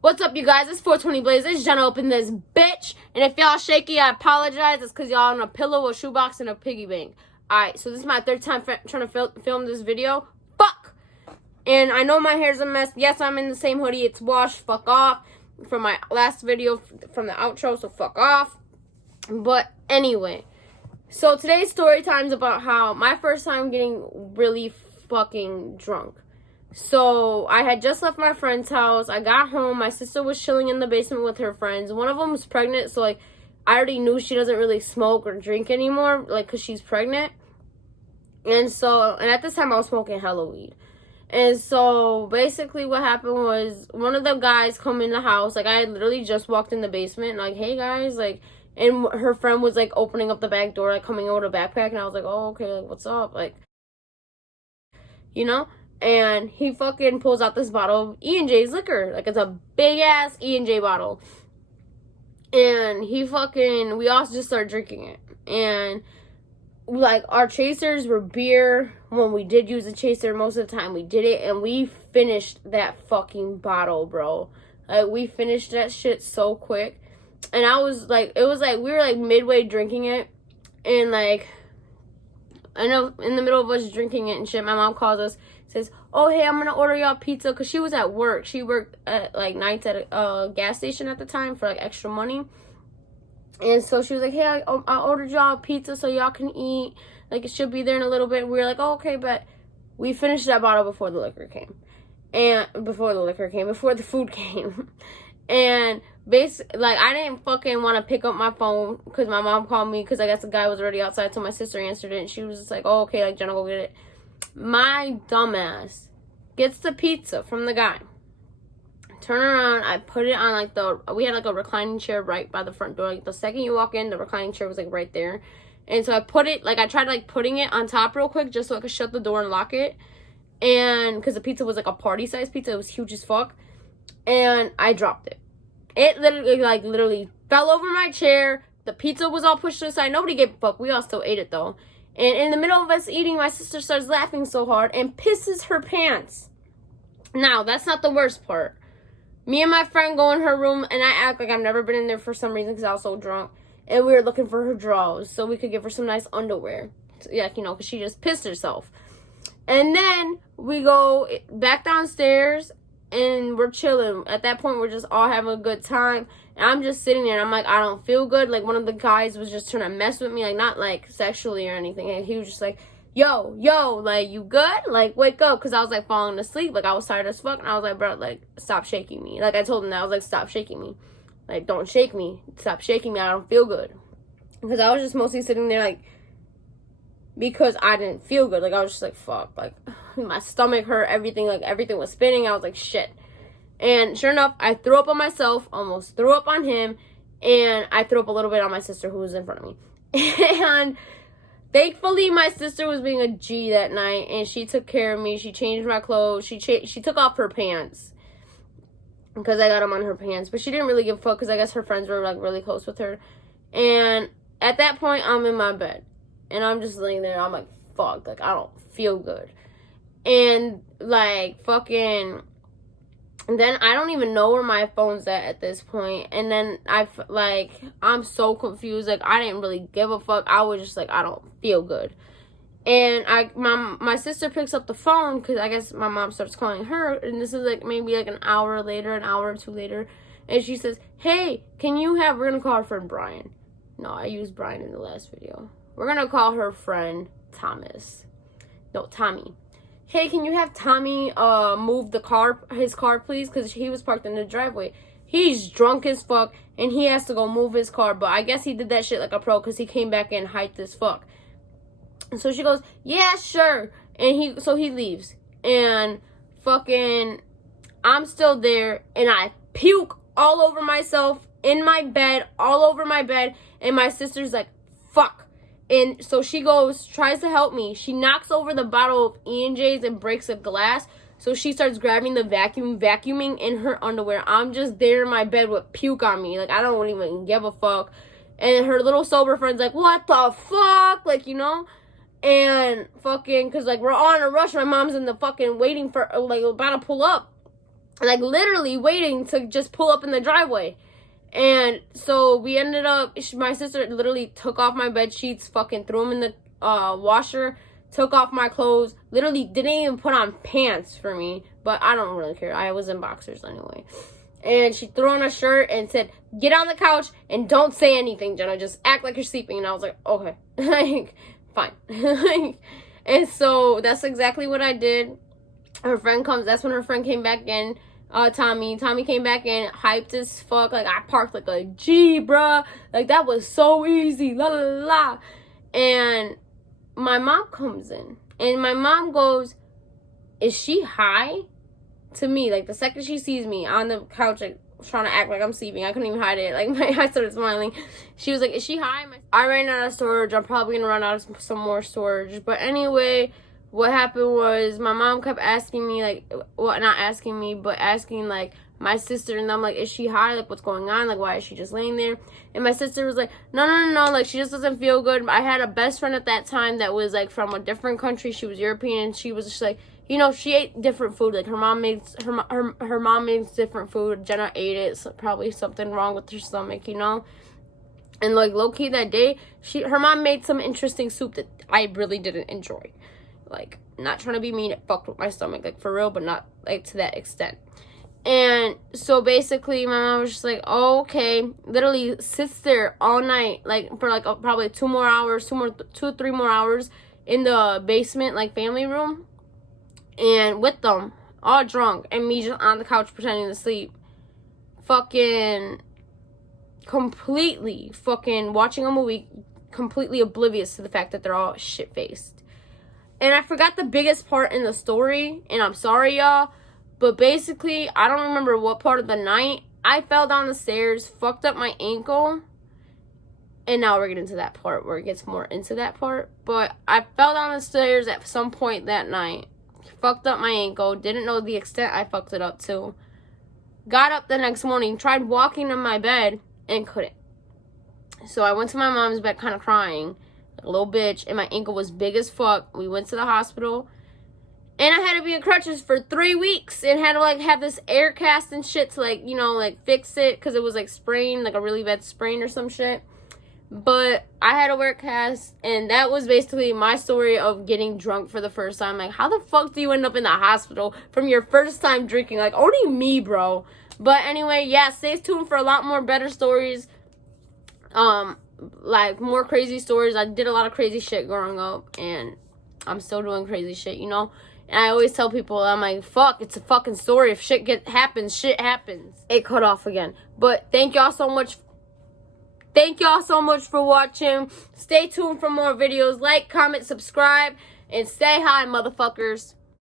What's up, you guys? It's 420 Blaze. It's Jenna open this bitch. And if y'all shaky, I apologize. It's because y'all on a pillow, a shoebox, and a piggy bank. Alright, so this is my third time trying to film this video. Fuck! And I know my hair's a mess. Yes, I'm in the same hoodie. It's washed. Fuck off. From my last video, from the outro, so fuck off. But anyway. So today's story time's about how my first time getting really fucking drunk. So I had just left my friend's house. I got home. My sister was chilling in the basement with her friends. One of them was pregnant, so like I already knew she doesn't really smoke or drink anymore, like because she's pregnant. And at this time I was smoking hella weed. And so basically what happened was one of the guys come in the house. Like I had literally just walked in the basement, like, hey guys, like, and her friend was like opening up the back door, like coming over to backpack, and I was like, oh okay, like what's up, like, you know. And he fucking pulls out this bottle of E&J's liquor. Like, it's a big-ass E&J bottle. And we all just started drinking it. And, like, our chasers were beer. When we did use a chaser, most of the time we did it. And we finished that fucking bottle, bro. Like, we finished that shit so quick. And I was, like, it was, like, we were, like, midway drinking it. And, like, I know in the middle of us drinking it and shit, my mom calls us. Says, oh, hey, I'm going to order y'all pizza. Because she was at work. She worked at, like, nights at a gas station at the time for, like, extra money. And so she was like, hey, I ordered y'all pizza so y'all can eat. Like, it should be there in a little bit. We were like, oh, okay, but we finished that bottle before the food came. And basically, like, I didn't fucking want to pick up my phone because my mom called me because I guess the guy was already outside. So my sister answered it. And she was just like, oh, okay, like, Jenna, go get it. My dumbass gets the pizza from the guy. Turn around, I put it on like we had like a reclining chair right by the front door. Like the second you walk in, the reclining chair was like right there. And so I put it, like I tried like putting it on top real quick just so I could shut the door and lock it. And because the pizza was like a party size pizza, it was huge as fuck. And I dropped it. It literally fell over my chair. The pizza was all pushed to the side. Nobody gave a fuck. We all still ate it though. And in the middle of us eating, my sister starts laughing so hard and pisses her pants. Now, that's not the worst part. Me and my friend go in her room, and I act like I've never been in there for some reason because I was so drunk. And we were looking for her drawers so we could give her some nice underwear. Yeah, you know, because she just pissed herself. And then we go back downstairs, and we're chilling. At that point, we're just all having a good time. And I'm just sitting there, and I'm like, I don't feel good. Like, one of the guys was just trying to mess with me. Like, not, like, sexually or anything. And he was just like, yo, like, you good? Like, wake up. Because I was, like, falling asleep. Like, I was tired as fuck. And I was like, bro, like, stop shaking me. Like, I told him that. I was like, stop shaking me. Like, don't shake me. Stop shaking me. I don't feel good. Because I was just mostly sitting there, like, because I didn't feel good. Like, I was just like, fuck. Like, my stomach hurt. Everything was spinning. I was like, shit. And sure enough, I threw up on myself, almost threw up on him, and I threw up a little bit on my sister who was in front of me. And thankfully, my sister was being a G that night, and she took care of me. She changed my clothes. She took off her pants because I got them on her pants. But she didn't really give a fuck because I guess her friends were, like, really close with her. And at that point, I'm in my bed. And I'm just laying there. I'm like, fuck. Like, I don't feel good. And, like, fucking... And then I don't even know where my phone's at this point. And then I'm so confused. Like, I didn't really give a fuck. I was just like, I don't feel good. And my sister picks up the phone because I guess my mom starts calling her. And this is like maybe like an hour or two later. And she says, hey, we're going to call her friend Brian. No, I used Brian in the last video. We're going to call her friend Tommy. Hey, can you have Tommy move his car, please? Because he was parked in the driveway. He's drunk as fuck, and he has to go move his car. But I guess he did that shit like a pro because he came back in hyped as fuck. And so she goes, yeah, sure. And he leaves. And fucking, I'm still there, and I puke all over myself, in my bed, all over my bed. And my sister's like, fuck. And so she tries to help me. She knocks over the bottle of E&J's and breaks a glass. So she starts grabbing the vacuuming in her underwear. I'm just there in my bed with puke on me. Like, I don't even give a fuck. And her little sober friend's like, what the fuck? Like, you know? And fucking, because, like, we're all in a rush. My mom's in the fucking waiting for, like, about to pull up. like literally waiting to just pull up in the driveway. And so we ended up, my sister literally took off my bed sheets, fucking threw them in the washer, took off my clothes, literally didn't even put on pants for me, but I don't really care. I was in boxers anyway. And she threw on a shirt and said, get on the couch and don't say anything, Jenna. Just act like you're sleeping. And I was like, okay. Like, fine. And so that's exactly what I did. Her friend comes. That's when her friend came back in. Tommy came back in, hyped as fuck. Like, I parked like a G, bruh. Like, that was so easy. La, la, la, la. And my mom comes in. And my mom goes, is she high? To me, like, the second she sees me on the couch, like, trying to act like I'm sleeping, I couldn't even hide it. Like, I started smiling. She was like, is she high? I ran out of storage. I'm probably gonna run out of some more storage. But anyway, what happened was my mom kept asking me, like, well, not asking me, but asking, like, my sister and them, like, is she high? Like, what's going on? Like, why is she just laying there? And my sister was like, no, like, she just doesn't feel good. I had a best friend at that time that was, like, from a different country. She was European, and she was just like, you know, she ate different food. Like, her mom makes her mom makes different food. Jenna ate it. So probably something wrong with her stomach, you know. And like low key that day, her mom made some interesting soup that I really didn't enjoy. Like, not trying to be mean, it fucked with my stomach, like for real, but not like to that extent. And so basically, my mom was just like, oh, okay. Literally sits there all night, like for like probably 2 or 3 more hours in the basement, like family room. And with them, all drunk, and me just on the couch pretending to sleep. Fucking completely fucking watching a movie, completely oblivious to the fact that they're all shit-faced. And I forgot the biggest part in the story, and I'm sorry, y'all, but basically, I don't remember what part of the night, I fell down the stairs, fucked up my ankle, and now we're getting to that part where it gets more into that part. But I fell down the stairs at some point that night. Fucked up my ankle, didn't know the extent I fucked it up to. Got up the next morning, tried walking in my bed, and couldn't. So I went to my mom's bed kind of crying, like a little bitch, and my ankle was big as fuck. We went to the hospital, and I had to be in crutches for 3 weeks, and had to like have this air cast and shit to like, you know, like fix it, because it was like sprained, like a really bad sprain or some shit. But I had to wear a cast, and that was basically my story of getting drunk for the first time. Like, how the fuck do you end up in the hospital from your first time drinking? Like, only me, bro. But anyway, yeah, stay tuned for a lot more better stories. Like, more crazy stories. I did a lot of crazy shit growing up, and I'm still doing crazy shit, you know? And I always tell people, I'm like, fuck, it's a fucking story. If shit happens, shit happens. It cut off again. But thank y'all so much. Thank y'all so much for watching. Stay tuned for more videos. Like, comment, subscribe, and stay high, motherfuckers.